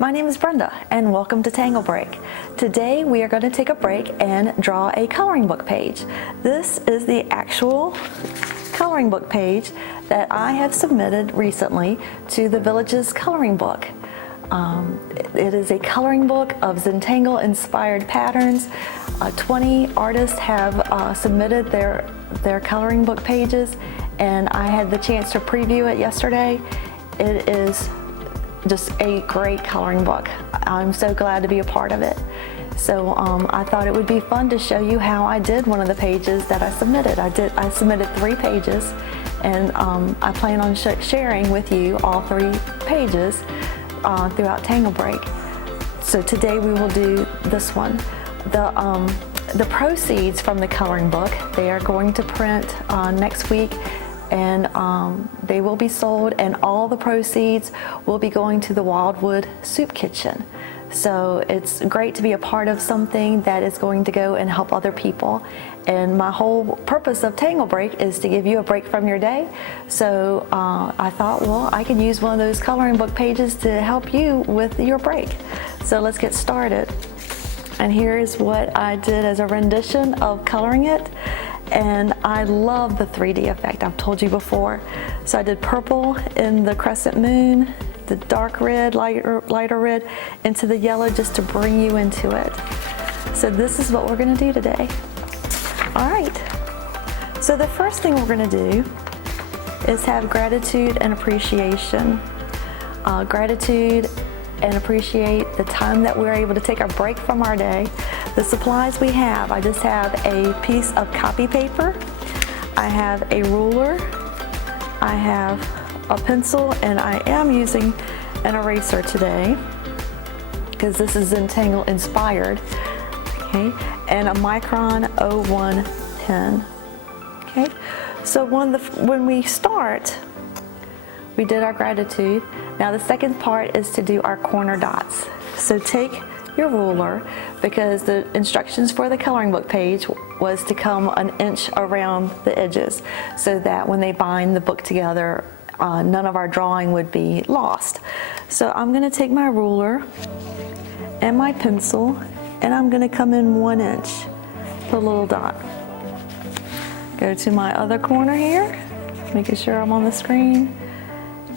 My name is Brenda and welcome to Tangle Break. Today we are going to take a break and draw a coloring book page. This is the actual coloring book page that I have submitted recently to the Village's coloring book. It is a coloring book of Zentangle Inspired patterns. 20 artists have submitted their coloring book pages, and I had the chance to preview it yesterday. It is just a great coloring book. I'm so glad to be a part of it. So I thought it would be fun to show you how I did one of the pages that I submitted. I submitted 3 pages, and I plan on sharing with you all 3 pages throughout Tangle Break. So today we will do this one. The proceeds from the coloring book, they are going to print next week, and they will be sold, and all the proceeds will be going to the Wildwood Soup Kitchen. So it's great to be a part of something that is going to go and help other people. And my whole purpose of Tangle Break is to give you a break from your day. So I thought, well, I can use one of those coloring book pages to help you with your break. So let's get started. And here is what I did as a rendition of coloring it. And I love the 3D effect, I've told you before. So I did purple in the crescent moon, the dark red, lighter red, into the yellow just to bring you into it. So this is what we're gonna do today. All right, so the first thing we're gonna do is have gratitude and appreciation. Gratitude and appreciate the time that we're able to take a break from our day. The supplies we have, I just have a piece of copy paper, I have a ruler, I have a pencil, and I am using an eraser today because this is Zentangle Inspired, okay, and a Micron 01 pen, okay. So when we start, we did our gratitude. Now the second part is to do our corner dots. So take your ruler, because the instructions for the coloring book page was to come an inch around the edges so that when they bind the book together, none of our drawing would be lost. So I'm going to take my ruler and my pencil, and I'm going to come in 1 inch, put a little dot. Go to my other corner here, making sure I'm on the screen,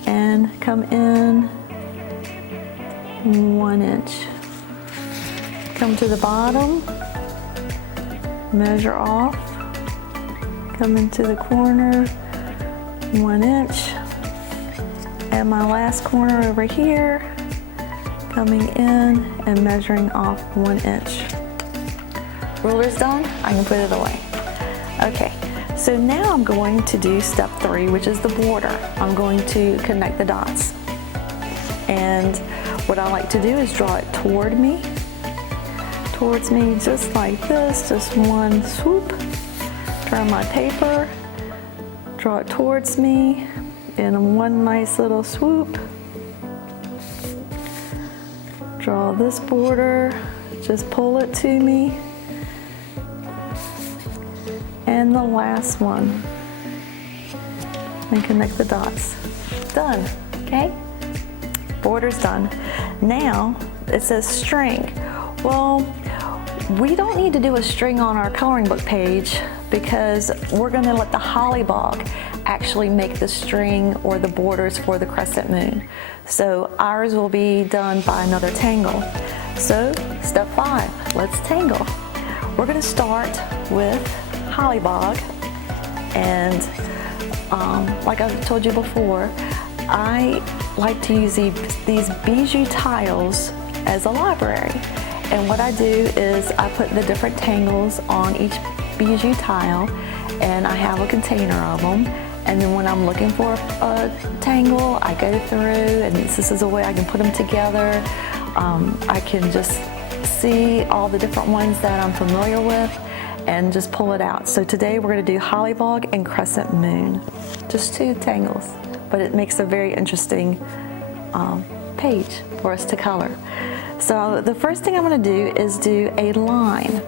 and come in 1 inch. Come to the bottom, measure off, come into the corner, 1 inch, and my last corner over here, coming in and measuring off 1 inch. Ruler's done, I can put it away. Okay, so now I'm going to do step 3, which is the border. I'm going to connect the dots. And what I like to do is draw it towards me just like this, just one swoop. Turn my paper, draw it towards me in one nice little swoop. Draw this border, just pull it to me. And the last one. And connect the dots. Done, okay? Border's done. Now, it says string. Well, we don't need to do a string on our coloring book page because we're gonna let the HOLLIBAUGH actually make the string or the borders for the crescent moon. So ours will be done by another tangle. So step 5, let's tangle. We're gonna start with HOLLIBAUGH, and like I've told you before, I like to use these bijou tiles as a library. And what I do is I put the different tangles on each bijou tile, and I have a container of them. And then when I'm looking for a tangle, I go through, and this is a way I can put them together. I can just see all the different ones that I'm familiar with and just pull it out. So today we're going to do HOLLIBAUGH and Crescent Moon. Just 2 tangles, but it makes a very interesting page for us to color. So the first thing I'm going to do is do a line,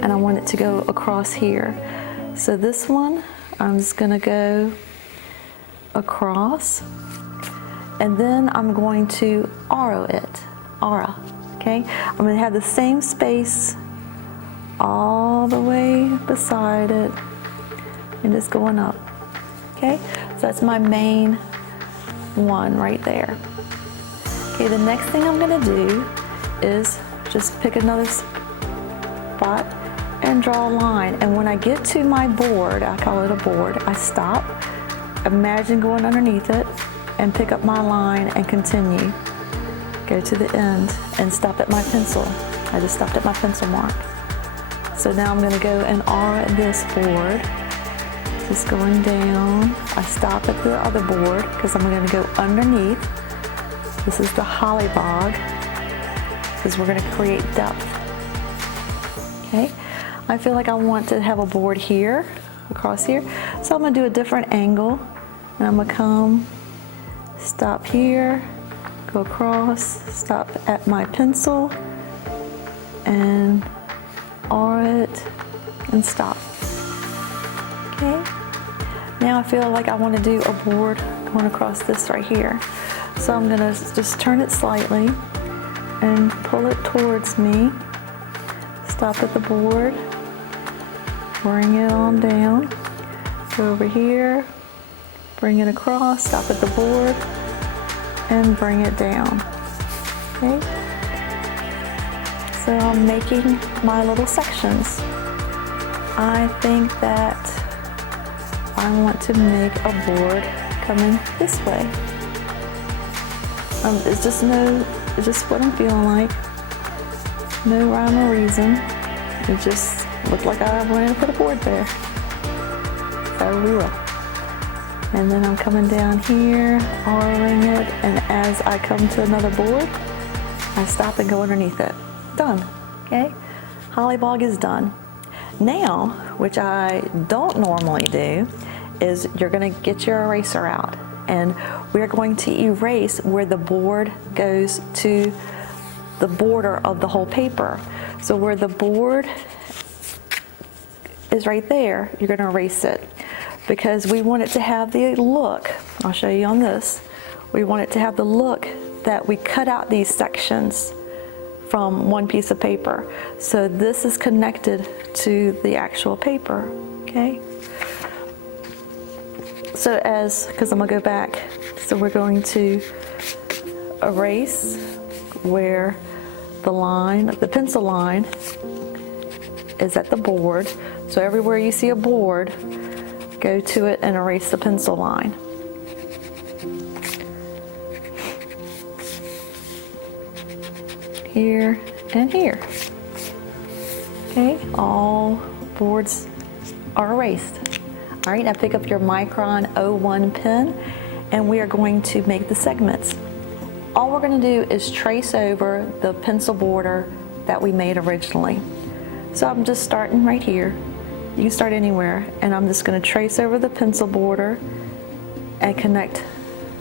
and I want it to go across here. So this one, I'm just going to go across, and then I'm going to aura it, aura, okay? I'm gonna have the same space all the way beside it and just going up, okay? So that's my main one right there. Okay, the next thing I'm gonna do is just pick another spot and draw a line. And when I get to my board, I call it a board, I stop, imagine going underneath it, and pick up my line and continue. Go to the end and stop at my pencil. I just stopped at my pencil mark. So now I'm gonna go and aura this board. Just going down. I stop at the other board because I'm gonna go underneath. This is the hollybaugh because we're gonna create depth. Okay, I feel like I want to have a board here, across here. So I'm gonna do a different angle and I'm gonna come, stop here, go across, stop at my pencil and aura it and stop. Okay, now I feel like I want to do a board going across this right here. So I'm gonna just turn it slightly and pull it towards me. Stop at the board, bring it on down, go over here, bring it across, stop at the board, and bring it down. Okay? So I'm making my little sections. I think that I want to make a board coming this way. It's just what I'm feeling like. No rhyme or reason. It just looked like I wanted to put a board there. So we will. And then I'm coming down here, auraing it, and as I come to another board, I stop and go underneath it. Done, okay? Hollybaugh is done. Now, which I don't normally do, is you're gonna get your eraser out, and we're going to erase where the board goes to the border of the whole paper. So where the board is right there, you're gonna erase it because we want it to have the look, I'll show you on this, we want it to have the look that we cut out these sections from one piece of paper. So this is connected to the actual paper, okay? So because I'm gonna go back, so we're going to erase where the line, the pencil line is at the board. So everywhere you see a board, go to it and erase the pencil line. Here and here. Okay, all boards are erased. All right, now pick up your Micron 01 pen and we are going to make the segments. All we're going to do is trace over the pencil border that we made originally. So I'm just starting right here. You can start anywhere, and I'm just going to trace over the pencil border and connect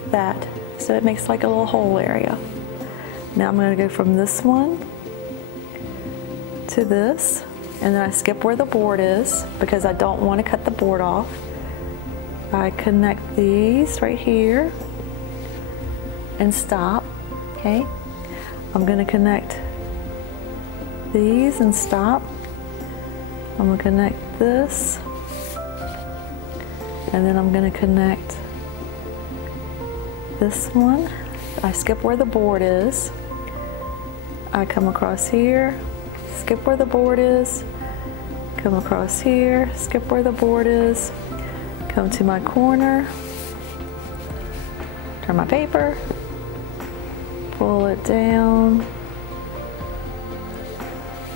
that so it makes like a little hole area. Now I'm going to go from this one to this, and then I skip where the board is because I don't want to cut the board off. I connect these right here and stop, okay? I'm gonna connect these and stop. I'm gonna connect this, and then I'm gonna connect this one. I skip where the board is. I come across here, skip where the board is, come across here, skip where the board is, come to my corner, turn my paper, pull it down.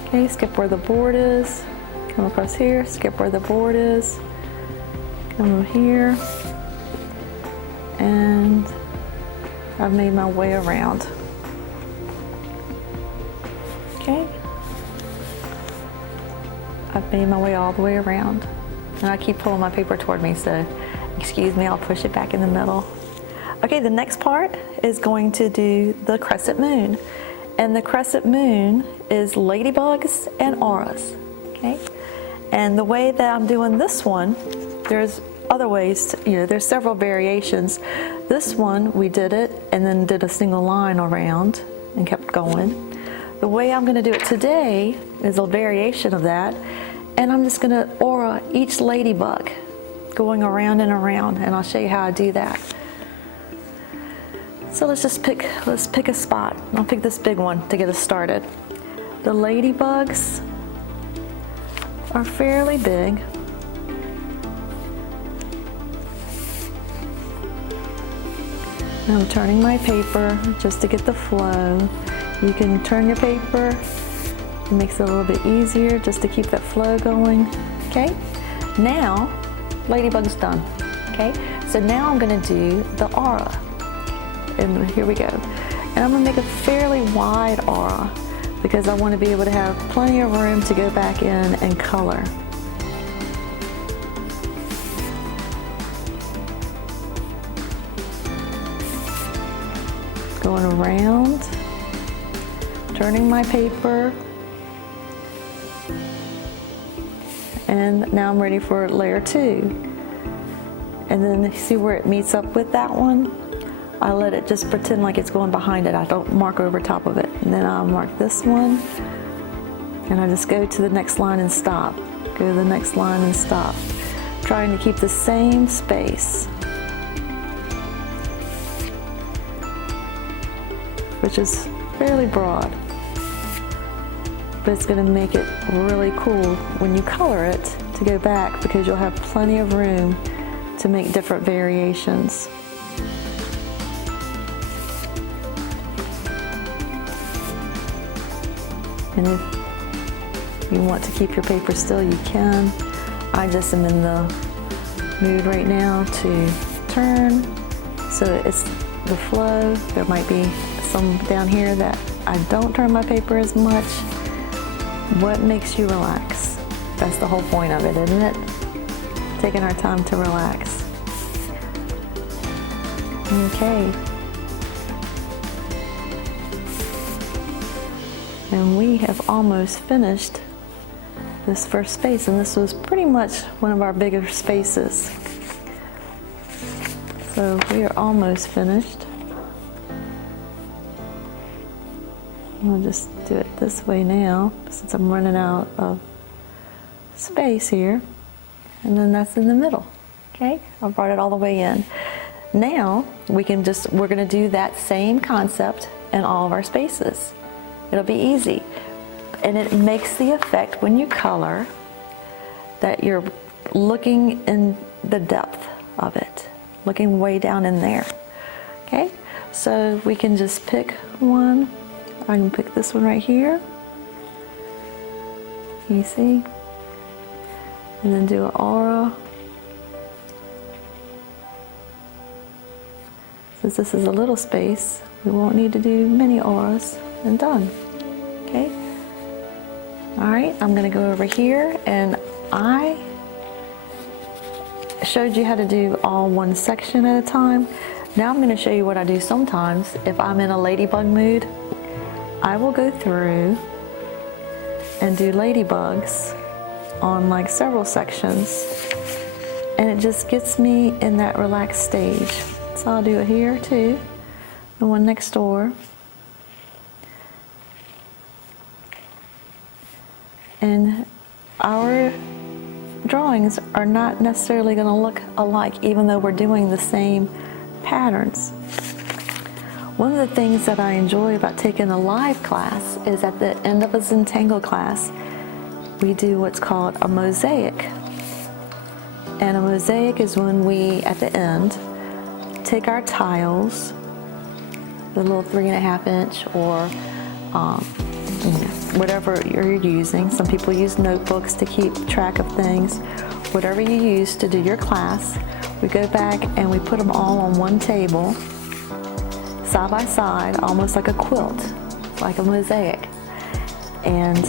Okay, skip where the board is, come across here, skip where the board is, come over here, and I've made my way around. Okay, I've made my way all the way around. And I keep pulling my paper toward me, so excuse me, I'll push it back in the middle. Okay, the next part is going to do the crescent moon. And the crescent moon is ladybugs and auras, okay? And the way that I'm doing this one, there's other ways, there's several variations. This one, we did it and then did a single line around and kept going. The way I'm gonna do it today is a variation of that, and I'm just gonna aura each ladybug going around and around, and I'll show you how I do that. So let's pick a spot. I'll pick this big one to get us started. The ladybugs are fairly big. I'm turning my paper just to get the flow. You can turn your paper. It makes it a little bit easier just to keep that flow going. Okay, now ladybug's done. Okay, so now I'm gonna do the aura. And here we go. And I'm gonna make a fairly wide aura because I want to be able to have plenty of room to go back in and color. Going around, turning my paper, and now I'm ready for layer 2. And then see where it meets up with that one? I let it just pretend like it's going behind it. I don't mark over top of it. And then I'll mark this one, and I just go to the next line and stop. Go to the next line and stop. Trying to keep the same space, which is fairly broad, but it's going to make it really cool when you color it to go back because you'll have plenty of room to make different variations. And if you want to keep your paper still, you can. I just am in the mood right now to turn, so it's the flow. There might be some down here that I don't turn my paper as much. What makes you relax? That's the whole point of it, isn't it? Taking our time to relax. Okay. And we have almost finished this first space, and this was pretty much one of our bigger spaces. So we are almost finished. I'll just do it this way now, since I'm running out of space here. And then that's in the middle. Okay, I brought it all the way in. Now we're gonna do that same concept in all of our spaces. It'll be easy. And it makes the effect when you color that you're looking in the depth of it, looking way down in there. Okay, so we can just pick one. I can pick this one right here. You see? And then do an aura. Since this is a little space, we won't need to do many auras, and done. Okay? All right, I'm gonna go over here, and I showed you how to do all one section at a time. Now I'm gonna show you what I do sometimes. If I'm in a ladybug mood, I will go through and do ladybugs on like several sections, and it just gets me in that relaxed stage. So I'll do it here too, the one next door. And our drawings are not necessarily going to look alike, even though we're doing the same patterns. One of the things that I enjoy about taking a live class is at the end of a Zentangle class, we do what's called a mosaic. And a mosaic is when we, at the end, take our tiles, the little 3.5 inch or whatever you're using. Some people use notebooks to keep track of things. Whatever you use to do your class, we go back and we put them all on one table, side by side, almost like a quilt, like a mosaic. And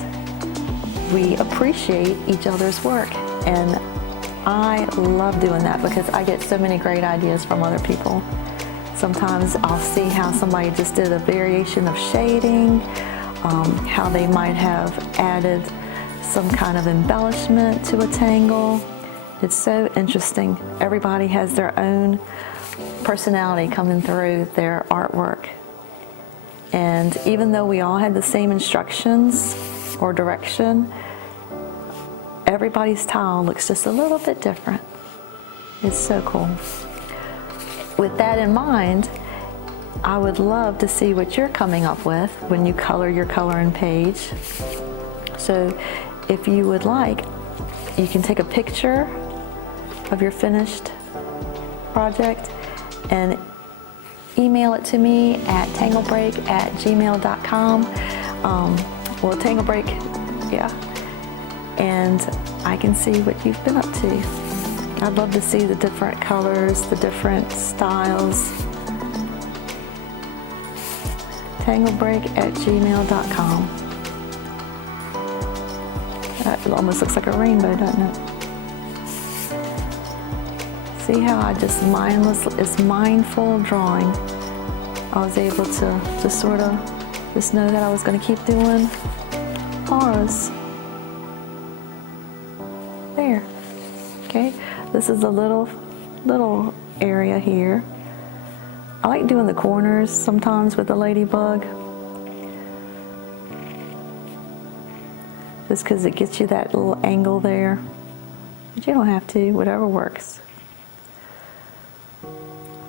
we appreciate each other's work. And I love doing that because I get so many great ideas from other people. Sometimes I'll see how somebody just did a variation of shading, how they might have added some kind of embellishment to a tangle, It's so interesting. Everybody has their own personality coming through their artwork. And even though we all had the same instructions or direction, everybody's tile looks just a little bit different. It's so cool. With that in mind, I would love to see what you're coming up with when you color your coloring page. So if you would like, you can take a picture of your finished project and email it to me at tanglebreak@gmail.com. Well, Tanglebreak, yeah. And I can see what you've been up to. I'd love to see the different colors, the different styles. tanglebreak@gmail.com. That almost looks like a rainbow, doesn't it? See how I just mindful drawing. I was able to just sort of just know that I was going to keep doing auras. There. Okay. This is a little area here. I like doing the corners sometimes with the ladybug, just because it gets you that little angle there. But you don't have to, whatever works.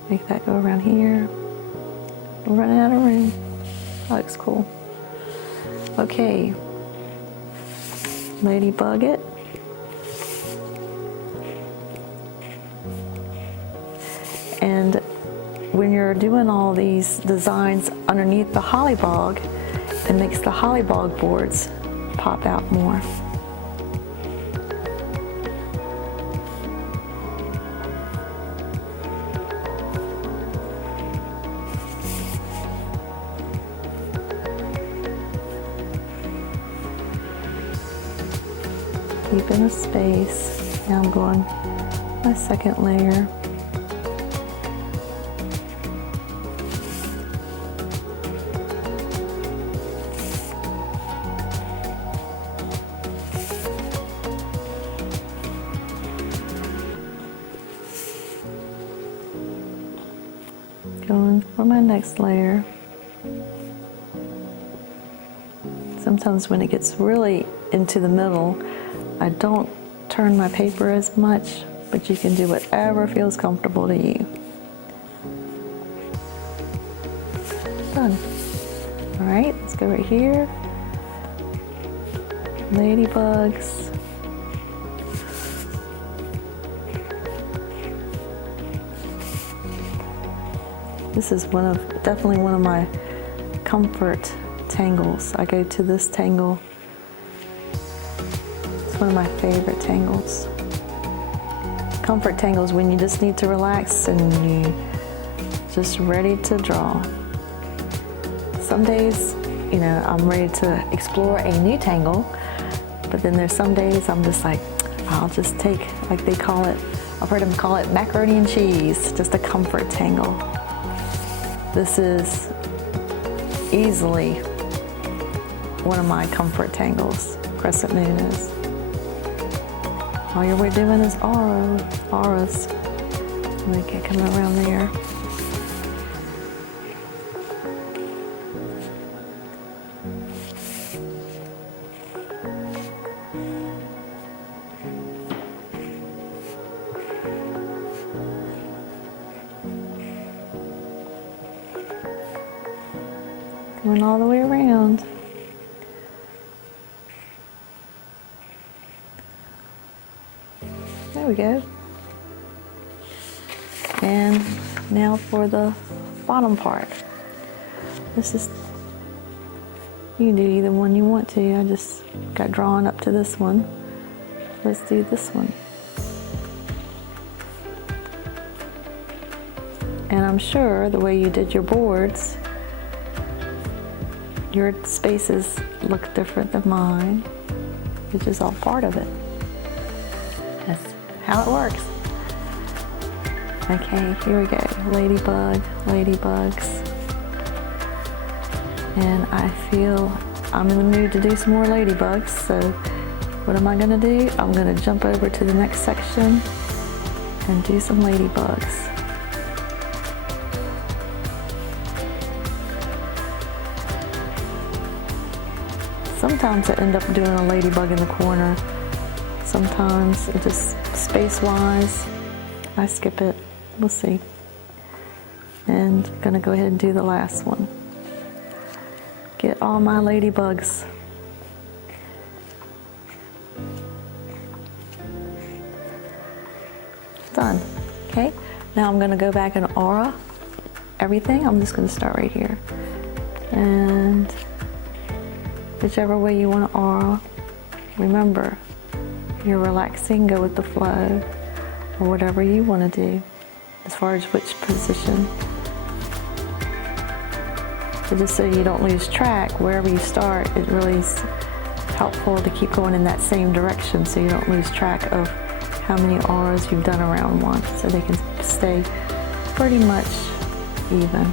Make that go around here. We're running out of room. That looks cool. Okay. Ladybug it. And when you're doing all these designs underneath the hollybog, it makes the hollybog boards pop out more. Keeping a space. Now I'm going my second layer. Going for my next layer. Sometimes when it gets really into the middle, I don't turn my paper as much, but you can do whatever feels comfortable to you. Done. All right, let's go right here. Ladybugs. This is definitely one of my comfort tangles. I go to this tangle. It's one of my favorite tangles. Comfort tangles when you just need to relax and you just ready to draw. Some days, you know, I'm ready to explore a new tangle, but then there's some days I'm just like, I'll just take, like they call it, I've heard them call it macaroni and cheese, just a comfort tangle. This is easily one of my comfort tangles. Crescent moon is. All you're doing is auras. Make it come around there. Going all the way around. There we go. And now for the bottom part. This is, you can do either one you want to. I just got drawn up to this one. Let's do this one. And I'm sure the way you did your boards, your spaces look different than mine, which is all part of it. That's how it works. Okay, here we go. Ladybug, ladybugs. And I feel I'm in the mood to do some more ladybugs, so what am I gonna do? I'm gonna jump over to the next section and do some ladybugs. Sometimes I end up doing a ladybug in the corner. Sometimes it just space-wise, I skip it. We'll see. And I'm gonna go ahead and do the last one. Get all my ladybugs. Done. Okay, now I'm gonna go back and aura everything. I'm just gonna start right here. And whichever way you want to aura, remember, you're relaxing, go with the flow, or whatever you want to do as far as which position. But just so you don't lose track, wherever you start, it really is helpful to keep going in that same direction so you don't lose track of how many auras you've done around one, so they can stay pretty much even.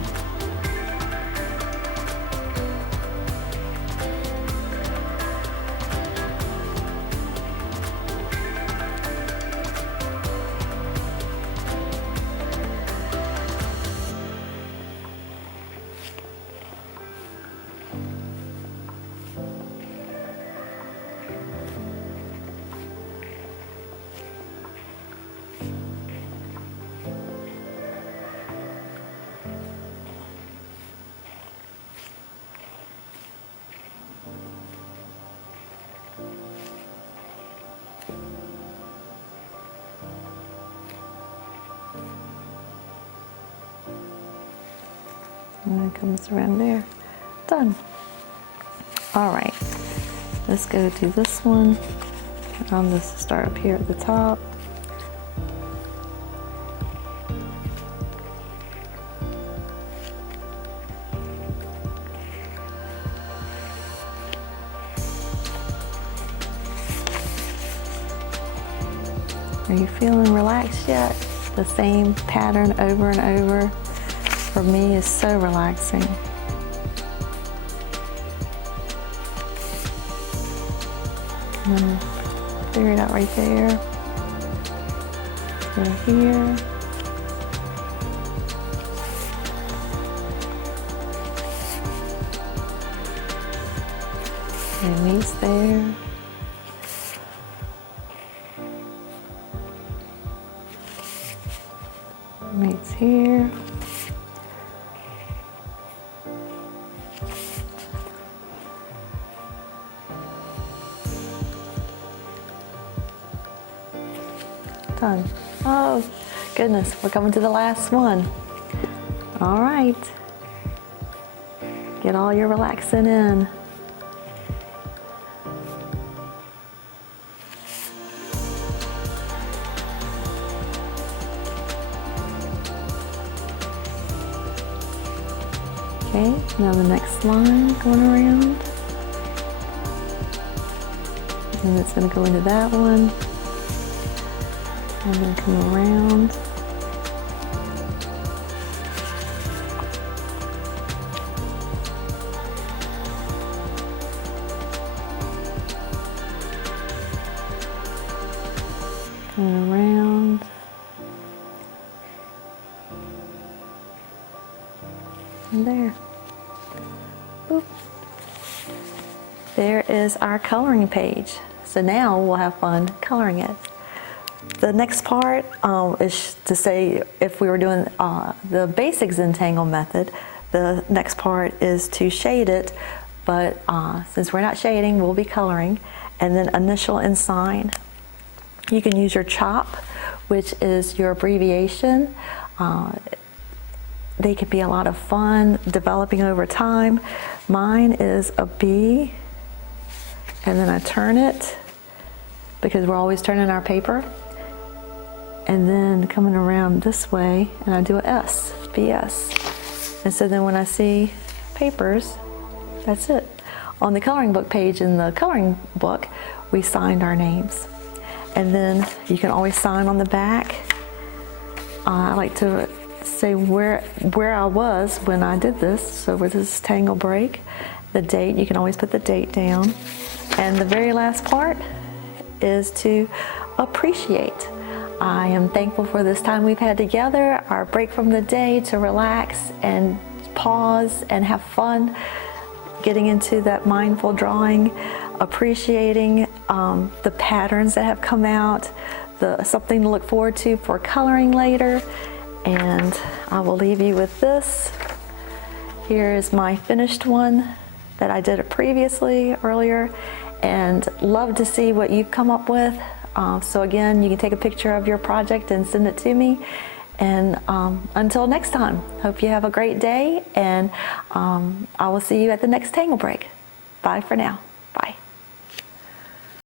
And it comes around there. Done. All right, let's go to this one. I'll just start up here at the top. Are you feeling relaxed yet? The same pattern over and over. For me, is so relaxing. Figure it out right there. Go here. And meets there. Meets here. Done. Oh, goodness, we're coming to the last one. All right. Get all your relaxing in. Okay, now the next line going around. And it's going to go into that one. And then come around. And around. And there. Boop. There is our coloring page. So now we'll have fun coloring it. The next part is to say, if we were doing the basic Zentangle method, the next part is to shade it, but since we're not shading, we'll be coloring. And then initial and sign. You can use your CHOP, which is your abbreviation. They can be a lot of fun, developing over time. Mine is a B, and then I turn it, because we're always turning our paper. And then coming around this way, and I do a S, BS. And so then when I see papers, that's it. On the coloring book page in the coloring book, we signed our names. And then you can always sign on the back. I like to say where I was when I did this. So with this Tangle Break, the date, you can always put the date down. And the very last part, is to appreciate. I am thankful for this time we've had together, our break from the day to relax and pause and have fun, getting into that mindful drawing, appreciating the patterns that have come out, something to look forward to for coloring later. And I will leave you with this. Here is my finished one that I did earlier, and love to see what you've come up with. So again, you can take a picture of your project and send it to me. And until next time, hope you have a great day, and I will see you at the next Tangle Break. Bye for now.